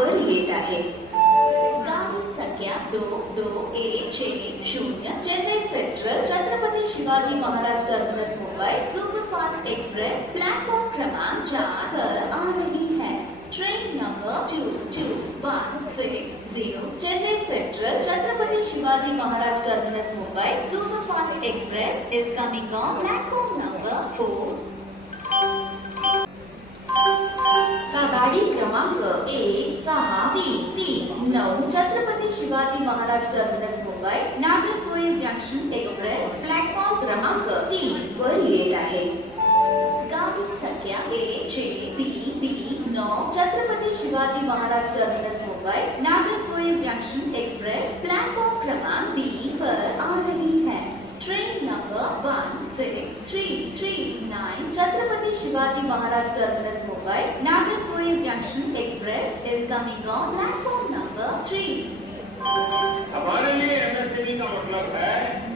वर येत आहे। गाडी संख्या 2210 Chennai central Chhatrapati Shivaji Maharaj terminus Mumbai superfast express platform क्रमांक 4 पर आ रही है। Train number 2216 Chennai central Chhatrapati Shivaji Maharaj terminus Mumbai superfast express is coming on platform number 4। गाड़ी क्रमांक 1639 Chhatrapati Shivaji Maharaj terminus Mumbai Nagercoil junction express platform क्रमांक 3 वर येत आहे। गाड़ी संख्या 1639 Chhatrapati Shivaji Maharaj terminus Mumbai Nagercoil junction express platform क्रमांक 3 पर आ रही है। Train number 16339 Chhatrapati Shivaji Maharaj terminus Mumbai Nagercoil junction express is coming on platform number 3। हमारे लिए एमएसएमई का मतलब है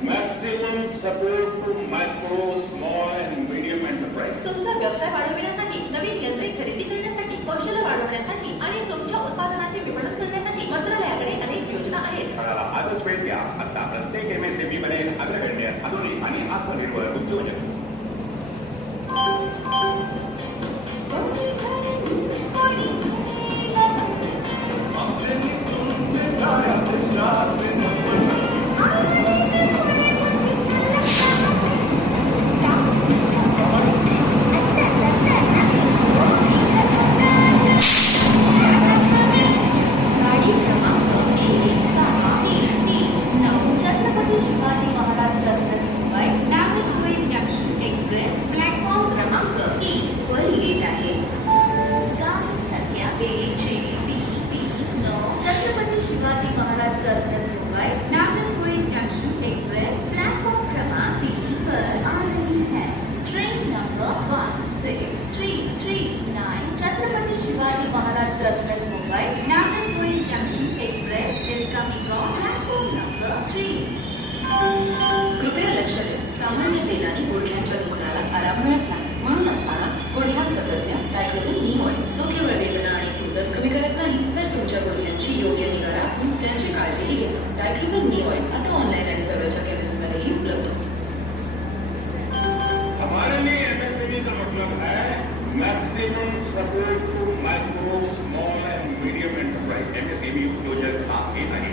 maximum support to micro small and medium enterprise. तुमचा व्यवसाय वाढवण्यासाठी, नवीन यंत्रे खरेदी करण्यासाठी, कौशल्य वाढवण्यासाठी आणि तुमच्या उत्पादनाचे विपणन करण्यासाठी मंत्रालयाकडे अनेक योजना आहेत। आजच वेळ द्या। आता प्रत्येक एमएसएमई मध्ये अग्रगण्य, आधुनिक आणि आत्मनिर्भर उद्योजक। कृपया लक्ष द्या, सामान्य तेलाने गुडघ्यांच्या दुखण्याला आराम मिळत नाही, म्हणून असताना गुडघ्यात तज्ञ डायक्लोफेन नीम ऑइल तो केवळ वेदना आणि दुर्गंध कमी करत नाही, तर तुमच्या गुडघ्यांची योग्य निगा राखून त्यांची काळजीही घेतो। डायक्लोफेन नीम ऑइल आता ऑनलाईन आणि जवळच्या केमिस्टमध्येही उपलब्ध। हमारे लिए एमएसएमई का मतलब है maximum support to micro small and medium enterprise. MSME उद्योजक आपके नहीं।